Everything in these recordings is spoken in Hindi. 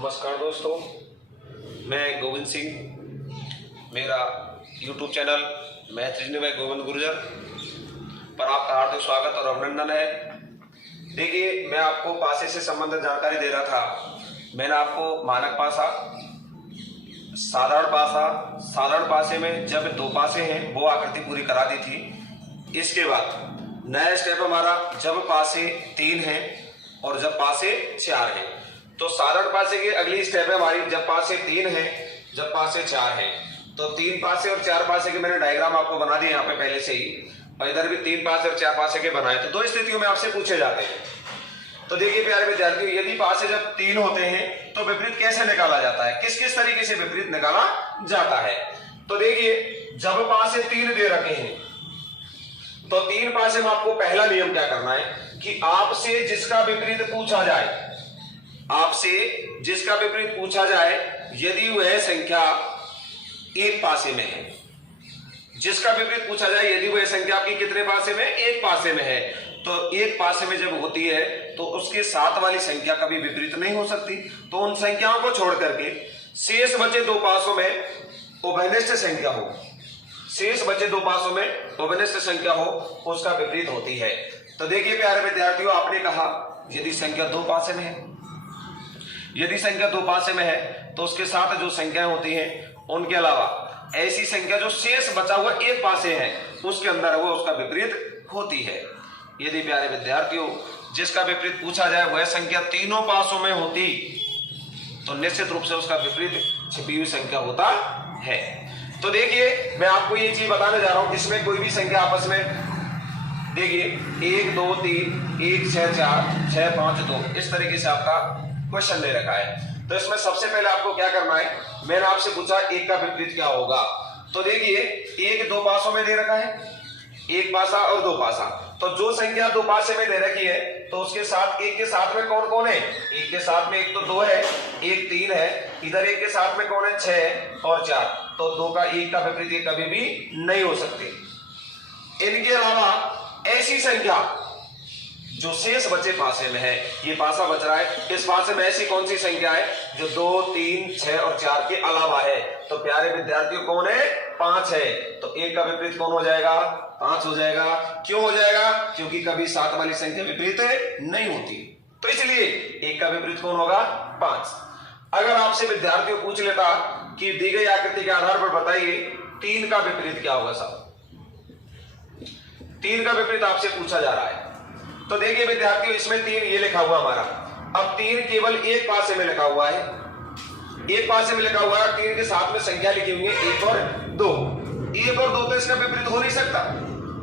नमस्कार दोस्तों, मैं गोविंद सिंह। मेरा YouTube channel math reasoning bye Govind Gurjar पर आपका हार्दिक स्वागत और अभिनंदन है। देखिए, मैं आपको पासे से संबंधित जानकारी दे रहा था। मैंने आपको मानक पासा, साधारण पासे में जब दो पासे हैं वो आकृति पूरी करा दी थी। इसके बाद नया स्टेप हमारा जब पासे 3 है और जब पासे 4 है। तो साधारण पासे की अगली स्टेप है हमारी जब पासे 3 है, जब पासे 4 है। तो 3 पासे और 4 पासे के मैंने डायग्राम आपको बना दिए यहाँ पे पहले से ही, और इधर भी 3 पासे और 4 पासे के बनाए। तो दो स्थितियों में आपसे पूछे जाते हैं। तो देखिए प्यारे विद्यार्थियों, यदि पासे जब 3 होते हैं तो विपरीत कैसे निकाला जाता है, किस किस तरीके से विपरीत निकाला जाता है। तो देखिए, जब पासे 3 दे रखे हैं तो 3 पासे में आपको पहला नियम क्या करना है कि आपसे जिसका विपरीत पूछा जाए, यदि वह संख्या एक पासे में है, जिसका विपरीत पूछा जाए यदि वह संख्या आपकी कितने पासे में, एक पासे में है, तो एक पासे में जब होती है तो उसके साथ वाली संख्या कभी विपरीत नहीं हो सकती। तो उन संख्याओं को छोड़ करके शेष बचे दो पासों में उभयनिष्ठ संख्या हो, संख्या हो, उसका विपरीत होती है। तो देखिए प्यारे विद्यार्थियों, आपने कहा यदि संख्या दो पासे में है, तो उसके साथ जो संख्याएं होती हैं उनके अलावा ऐसी संख्या जो शेष बचा हुआ एक पासे है उसके अंदर वो उसका विपरीत होती है। यदि प्यारे विद्यार्थियों जिसका विपरीत पूछा जाए वह संख्या तीनों पासों में होती तो निश्चित रूप से उसका विपरीत छिपी हुई संख्या होता है। तो देखिए, मैं आपको ये चीज बताने जा रहा हूं, इसमें कोई भी संख्या आपस में देखिए 1 2 3 1 6 4 6 5 2 इस तरीके से आपका क्वेश्चन दे रखा है। तो इसमें सबसे पहले आपको क्या करना है, मैंने आपसे पूछा एक का विपरीत क्या होगा। तो देखिए, एक दो पासों में दे रखा है, एक पासा और दो पासा। तो जो संख्या दो पासे में दे रखी है तो उसके साथ एक के साथ में कौन कौन है, एक के साथ में एक तो 2 है, एक 3 है, इधर एक के साथ में कौन है 6 और 4। तो 2 का एक का विपरीत कभी भी नहीं हो सकती। इनके अलावा ऐसी संख्या जो शेष बचे पासे में है, ये पासा बच रहा है, इस पासे में ऐसी कौन सी संख्या है जो 2 3 6 और 4 के अलावा है। तो प्यारे विद्यार्थियों कौन है, 5 है। तो एक का विपरीत कौन हो जाएगा, 5 हो जाएगा। क्यों हो जाएगा, क्योंकि कभी सात वाली संख्या विपरीत नहीं होती, तो इसलिए एक का विपरीत कौन होगा, 5। अगर आपसे विद्यार्थियों पूछ लेता कि दी गई आकृति के आधार पर बताइए 3 का विपरीत क्या होगा साहब, 3 का विपरीत आपसे पूछा जा रहा है। तो देखिए विद्यार्थियों, इसमें 3 ये लिखा हुआ हमारा, अब 3 केवल एक पासे में लिखा हुआ है, एक पासे में लिखा हुआ है। 3 के साथ में संख्या लिखी हुई है 1 और 2, 1 और 2 तो इसका विपरीत हो नहीं सकता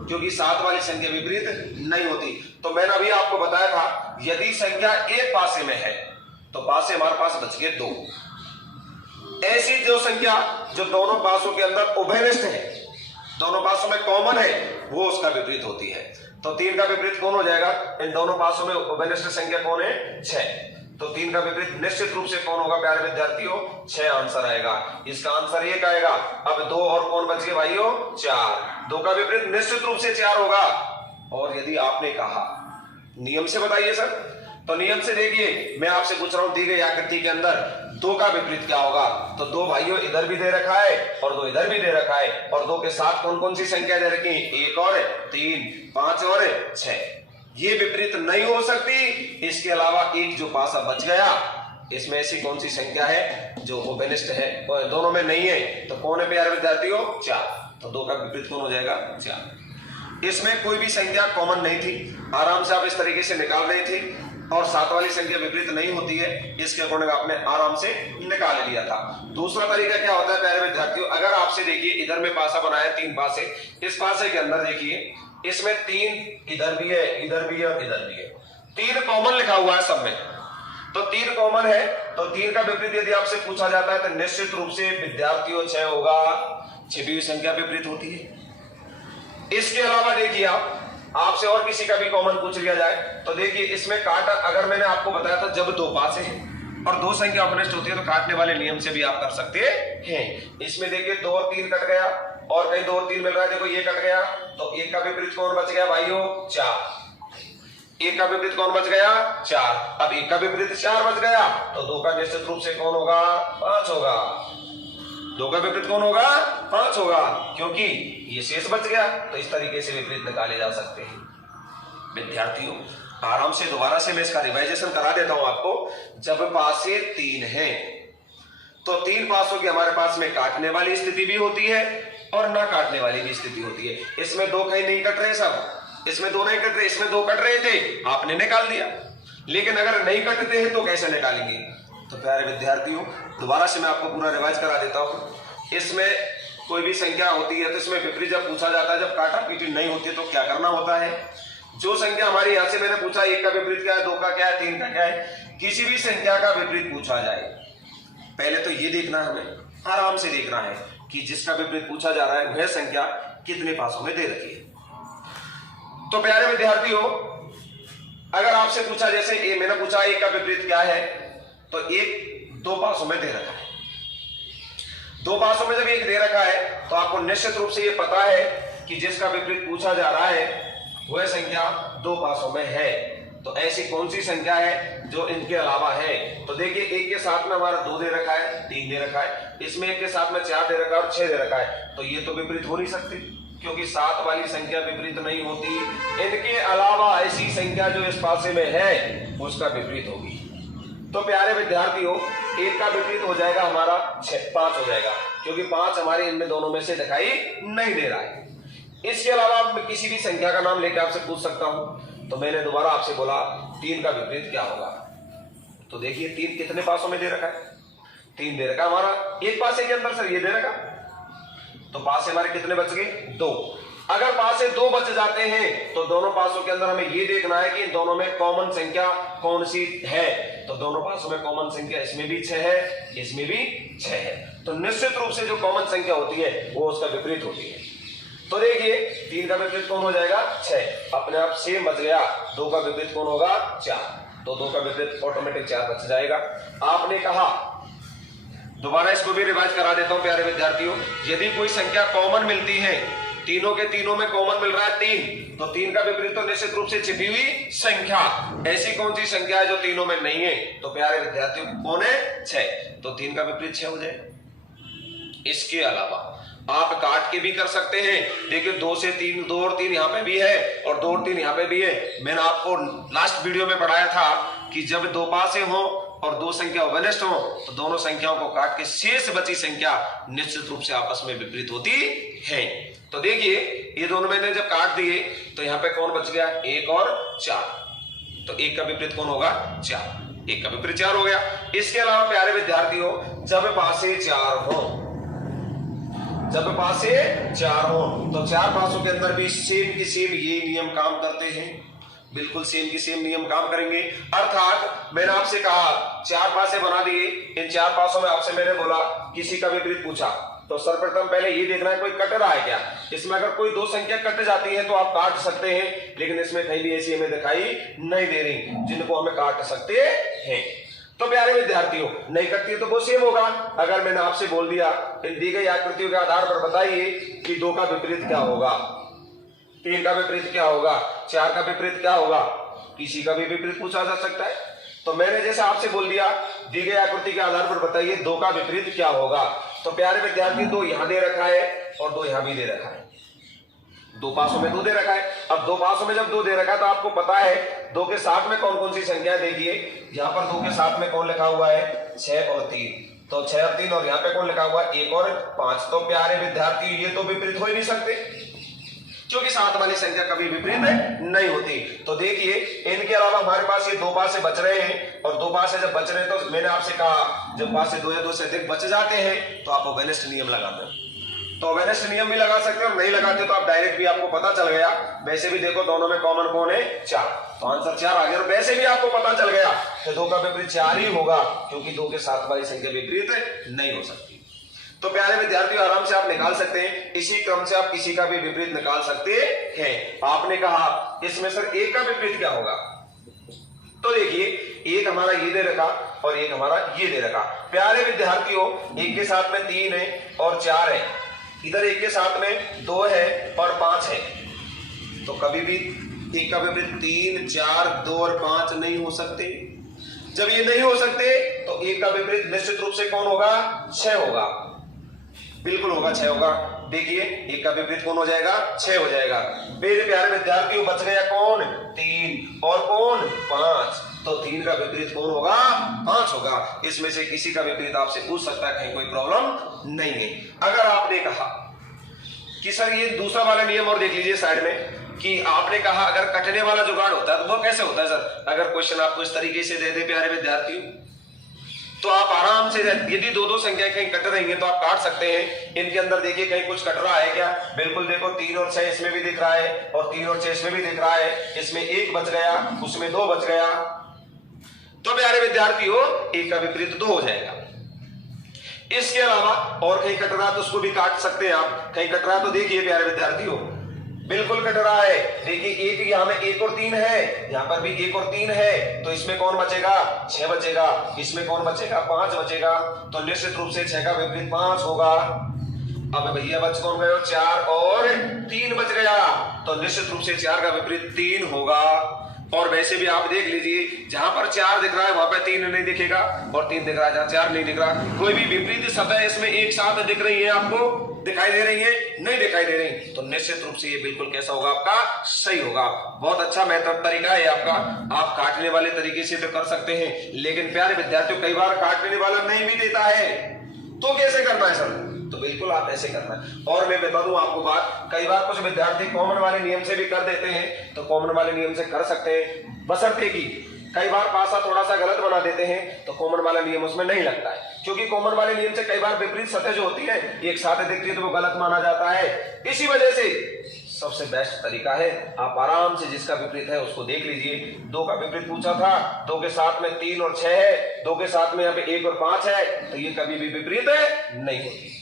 क्योंकि सात वाली संख्या विपरीत नहीं होती। तो मैंने अभी आपको बताया था यदि संख्या एक पासे में है तो पासे हमारे पास बच गए 2। ऐसी जो संख्या जो दोनों पासों के अंदर उभयनिष्ठ है, दोनों पासों में कॉमन है, वो उसका विपरीत होती है। तो 3 का विपरीत कौन हो जाएगा, इन दोनों पासों में उभयनिष्ठ संख्या कौन है, 6। तो 3 का विपरीत निश्चित रूप से कौन होगा प्यारे विद्यार्थियों, 6 आंसर आएगा। इसका आंसर 1 आएगा। अब 2 और कौन बच गए भाइयों, 4। 2 का विपरीत निश्चित रूप से 4 होगा। और यदि आपने कहा नियम से बताइए सर, तो नियम से देखिए, मैं आपसे पूछ रहा हूं दी गई आकृति के अंदर 2 का विपरीत क्या होगा। तो 2 भाइयों इधर भी दे रखा है और 2 इधर भी दे रखा है, और 2 के साथ कौन कौन सी संख्या दे रखी, 1 और 3 5 और 6। ये विपरीत नहीं हो सकती। इसके अलावा एक जो पासा बच गया, इसमें ऐसी कौन सी संख्या है जो उभयनिष्ठ है, दोनों में नहीं है, तो कौन है प्यारे विद्यार्थियों, 4। तो 2 का विपरीत कौन हो जाएगा, 4। इसमें कोई भी संख्या कॉमन नहीं थी, आराम से आप इस तरीके से निकाल रहे थे, और सात वाली संख्या विपरीत नहीं होती है, इसके अकॉर्डिंग आपने आराम से निकाल लिया था। दूसरा तरीका क्या होता है प्यारे विद्यार्थियों, अगर आपसे देखिए इधर में पासा बनाया 3 पासे, इस पासे के अंदर देखिए इसमें 3 इधर भी है, इधर भी है और इधर भी है, 3 कॉमन लिखा हुआ है सब में। तो 3 कॉमन है, तो 3 का विपरीत यदि आपसे पूछा जाता है तो निश्चित रूप से विद्यार्थियों 6 होगा। छिपी हुई संख्या विपरीत होती है। इसके अलावा देखिए आपसे और किसी का भी कॉमन पूछ लिया जाए तो देखिए इसमें काट, अगर मैंने आपको बताया था जब 2 पासे हैं और 2 संख्या अपनिष्ठ होती है तो काटने वाले नियम से भी आप कर सकते हैं। इसमें देखिए 2 और 3 कट गया, और कहीं 2 और 3 मिल रहा है, देखो ये कट गया, तो 1 का विपरीत कौन बच गया भाइयों, 4। एक का विपरीत कौन बच गया? 4। अब एक का विपरीत 4 बच गया तो 2 का निश्चित रूप से कौन होगा? 5 होगा। 2 का विपरीत कौन होगा? 5 होगा, क्योंकि ये शेष बच गया। तो इस तरीके से विपरीत निकाले जा सकते हैं। विद्यार्थियों आराम से दोबारा से मैं इसका रिवाइजेशन करा देता हूं आपको। जब पासे 3 है तो 3 पासों की हमारे पास में काटने वाली स्थिति भी होती है और ना काटने वाली भी स्थिति होती है। इसमें 2 कहीं नहीं कट रहे सब, इसमें 2 नहीं कट रहे, इसमें 2 कट रहे थे, आपने निकाल दिया। लेकिन अगर नहीं कटते हैं तो कैसे निकालेंगे? तो प्यारे विद्यार्थियों दोबारा से मैं आपको पूरा रिवाइज करा देता हूं। इसमें कोई भी संख्या होती है तो इसमें विपरीत जब पूछा जाता है, जब काटा पीटी नहीं होती तो क्या करना होता है? जो संख्या हमारी यहां से मैंने पूछा 1 का विपरीत क्या है, 2 का क्या है, 3 का क्या है, किसी भी संख्या का विपरीत पूछा जाए, पहले तो ये देखना है, हमें आराम से देखना है कि जिसका विपरीत पूछा जा रहा है वह संख्या कितने पासों में दे रखी है। तो प्यारे विद्यार्थियों अगर आपसे पूछा, जैसे मैंने पूछा 1 का विपरीत क्या है, तो 1 2 पासों में दे रखा है। 2 पासों में जब 1 दे रखा है तो आपको निश्चित रूप से ये पता है कि जिसका विपरीत पूछा जा रहा है वह संख्या 2 पासों में है। तो ऐसी कौन सी संख्या है जो इनके अलावा है? तो देखिए 1 के साथ में हमारा 2 दे रखा है, 3 दे रखा है, इसमें 1 के साथ में 4 दे रखा है और 6 दे रखा है। तो ये तो विपरीत हो नहीं सकती, क्योंकि 7 वाली संख्या विपरीत नहीं होती। इनके अलावा ऐसी संख्या जो इस पासे में है उसका विपरीत होगी। तो प्यारे विद्यार्थियों 1 का विपरीत हो जाएगा हमारा 5 हो जाएगा, क्योंकि 5 हमारे इनमें दोनों में से दिखाई नहीं दे रहा है। इसके अलावा मैं किसी भी संख्या का नाम लेकर आपसे पूछ सकता हूं। तो मैंने दोबारा आपसे बोला 3 का विपरीत क्या होगा? तो देखिए 3 कितने पासों में दे रखा है? 3 दे रखा हमारा एक पासे के अंदर, सर ये दे रखा, तो पासे हमारे कितने बच गए? 2। अगर पासे 2 बच जाते हैं तो दोनों पासों के अंदर हमें ये देखना है कि इन दोनों में कॉमन संख्या कौन सी है। तो दोनों पासों में कॉमन संख्या इसमें भी 6 है, इसमें भी 6 है। तो निश्चित रूप से जो कॉमन संख्या होती है वो उसका विपरीत होती है। तो देखिए 3 का विपरीत कौन हो जाएगा? 6। अपने आप सेम बच गया। 2 का विपरीत कौन होगा? 4। तो 2 का विपरीत ऑटोमेटिक 4 बच जाएगा। आपने कहा, दोबारा इसको भी रिवाइज करा देता हूं प्यारे विद्यार्थियों, यदि कोई संख्या कॉमन मिलती है, तीनों के तीनों में कॉमन मिल रहा है 3, तो 3 का विपरीत तो निश्चित रूप से छिपी हुई संख्या। ऐसी कौन सी संख्या है जो तीनों में नहीं है? तो प्यारे विद्यार्थियों कौन है? 6। तो 3 का विपरीत 6 हो जाए। इसके अलावा आप काट के भी कर सकते हैं। देखिए 2 से 3, 2 और 3 यहाँ पे भी है और 2 और 3 यहाँ पे भी है। मैंने आपको लास्ट वीडियो में पढ़ाया था कि जब 2 पासे हो और 2 संख्या वनिष्ठ हो तो दोनों संख्याओं को काट के शेष बची संख्या निश्चित रूप से आपस में विपरीत होती है। तो देखिए ये दोनों मैंने जब काट दिए तो यहाँ पे कौन बच गया? 1 और 4। तो 1 का विपरीत कौन होगा? 4। 1 का विपरीत 4 हो गया। इसके अलावा प्यारे विद्यार्थियों जब पासे 4 हो, जब पासे 4 हो तो 4 पासों के अंदर भी सेम की सेम ये नियम काम करते हैं, बिल्कुल सेम की सेम नियम काम करेंगे। अर्थात मैंने आपसे कहा 4 पासे बना दिए, इन 4 पासों में आपसे मैंने बोला किसी का विपरीत पूछा, तो सर्वप्रथम पहले ये देखना है कोई कट रहा है क्या। इसमें अगर कोई 2 संख्या कट जाती है तो आप काट सकते हैं, लेकिन इसमें कहीं भी ऐसी हमें दिखाई नहीं दे रही जिनको हमें काट सकते हैं। तो प्यारे विद्यार्थियों नहीं कटती है तो वो सेम होगा। अगर मैंने आपसे बोल दिया इन दी गई आकृतियों के आधार पर बताइए कि 2 का विपरीत क्या होगा, 3 का विपरीत क्या होगा, 4 का विपरीत क्या होगा, किसी का भी विपरीत पूछा जा सकता है। तो मैंने जैसे आपसे बोल दिया दी गई आकृति के आधार पर बताइए 2 का विपरीत क्या होगा। तो प्यारे विद्यार्थी 2 यहां दे रखा है और 2 यहां भी दे रखा है। 2 पासों में 2 दे रखा है। अब 2 पासों में जब 2 दे रखा है तो आपको पता है 2 के साथ में कौन कौन सी संख्या देखिए। यहाँ पर 2 के साथ में कौन लिखा हुआ है? 6 और 3। तो 6 और 3 और यहाँ पे कौन लिखा हुआ है? 1 और 5। तो प्यारे विद्यार्थी ये तो विपरीत हो ही नहीं सकते, क्योंकि 7 वाली संख्या कभी विपरीत नहीं होती। तो देखिए इनके अलावा हमारे पास ये 2 पासे बच रहे हैं और 2 पासे जब बच रहे हैं तो मैंने आपसे कहा जब पासे 2 या 2 से अधिक बच जाते हैं तो आप वेनिस्ट नियम लगाते हैं। तो वेनिस्ट नियम भी लगा सकते हैं और नहीं लगाते तो आप डायरेक्ट भी, आपको पता चल गया। वैसे भी देखो दोनों में कॉमन कौन है? 4, तो आंसर 4 आ गया। और वैसे भी आपको पता चल गया कि 2 का विपरीत 4 ही होगा, क्योंकि 2 के 7 वाली संख्या विपरीत नहीं हो सकती। तो प्यारे विद्यार्थियों आराम से आप निकाल सकते हैं, इसी क्रम से आप किसी का भी विपरीत निकाल सकते हैं। आपने कहा इसमें सर 1 का विपरीत क्या होगा? तो देखिए 1 हमारा ये दे रखा और 1 हमारा ये दे रखा। प्यारे विद्यार्थियों 1 के साथ में 3 है और 4 है, इधर 1 के साथ में 2 है और 5 है। तो कभी भी एक का विपरीत 3, 4, 2 और 5 नहीं हो सकते। जब ये नहीं हो सकते तो एक का विपरीत निश्चित रूप से कौन होगा? 6 होगा, बिल्कुल होगा, 6 होगा। देखिए एक का विपरीत कौन हो जाएगा? 6 हो जाएगा। मेरे प्यारे विद्यार्थियों बच गया कौन? 3 और कौन? 5। तो 3 का विपरीत कौन होगा? 5 होगा। इसमें से किसी का विपरीत आपसे पूछ सकता है, कहीं कोई प्रॉब्लम नहीं है। अगर आपने कहा कि सर ये दूसरा वाला नियम और देख लीजिए साइड में, कि आपने कहा अगर कटने वाला जुगाड़ होता है तो वो कैसे होता है सर? अगर क्वेश्चन आपको इस तरीके से दे दे प्यारे विद्यार्थियों, तो आप आराम से, यदि दो संख्या कहीं कट रही है तो आप काट सकते हैं। इनके अंदर देखिए कहीं कुछ कट रहा है क्या? बिल्कुल देखो 3 और 6 इसमें भी दिख रहा है और 3 और 6 इसमें भी दिख रहा है। इसमें 1 बच गया, उसमें 2 बच गया। तो प्यारे विद्यार्थियों एक का विपरीत 2 हो जाएगा। इसके अलावा और कहीं कट रहा है तो उसको भी काट सकते हैं आप। कहीं कट रहा है तो देखिए प्यारे विद्यार्थियों बिल्कुल कट रहा है। देखिए एक यहां में 1 और 3 है, यहां पर भी 1 और 3 है, तो इसमें कौन बचेगा? 6 बचेगा। इसमें कौन बचेगा? 5 बचेगा। तो निश्चित रूप से 6 का विपरीत 5 होगा। अब भैया बच कौन गए? 4 और 3 बच गया, तो निश्चित रूप से 4 का विपरीत 3 होगा। और वैसे भी आप देख लीजिए जहां पर 4 दिख रहा है वहां पर 3 नहीं दिखेगा, और 3 दिख रहा है जहां 4 नहीं दिख रहा। कोई भी विपरीत सतह इसमें एक साथ दिख रही है, आपको दिखाई दे रही है? नहीं दिखाई दे रही, तो निश्चित रूप से ये बिल्कुल कैसा होगा? आपका सही होगा। बहुत अच्छा मेथड तरीका है आपका। आप काटने वाले तरीके से तो कर सकते हैं, लेकिन प्यारे विद्यार्थियों कई बार काटने वाला नहीं भी देता है, तो कैसे करना है सर? तो बिल्कुल आप ऐसे करना है। और मैं बता दूं आपको बात, कई बार कुछ विद्यार्थी कॉमन वाले नियम से भी कर देते हैं, तो कॉमन वाले नियम से कर सकते हैं, बशर्ते कि कई बार पासा थोड़ा सा गलत बना देते हैं तो कॉमन वाला नियम उसमें नहीं लगता है, क्योंकि कॉमन वाले नियम से कई बार विपरीत सतह जो होती है एक साथ दिखती है तो वो गलत माना जाता है। इसी वजह से सबसे बेस्ट तरीका है आप आराम से जिसका विपरीत है उसको देख लीजिए। 2 का विपरीत पूछा था, 2 के साथ में 3 और 6 है, 2 के साथ में यहाँ पे 1 और 5 है, तो ये कभी भी विपरीत नहीं होती।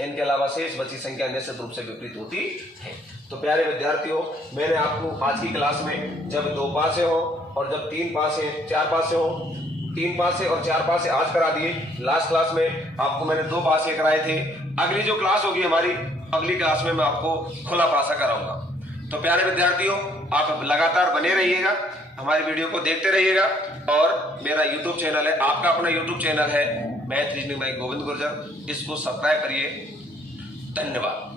इनके अलावा शेष बची संख्या निश्चित रूप से विपरीत होती है। तो प्यारे विद्यार्थियों मैंने आपको आज की क्लास में जब 2 पासे हो और जब 3 पासे 4 पासे हो, 3 पासे और 4 पासे आज करा दिए। लास्ट क्लास में आपको मैंने 2 पासे कराए थे। अगली जो क्लास होगी हमारी, अगली क्लास में मैं आपको खुला पासा कराऊंगा। तो प्यारे विद्यार्थियों आप लगातार बने रहिएगा, हमारी वीडियो को देखते रहिएगा। और मेरा यूट्यूब चैनल है, आपका अपना यूट्यूब चैनल है math reasoning bye Govind Gurjar, इसको सब्सक्राइब करिए। धन्यवाद।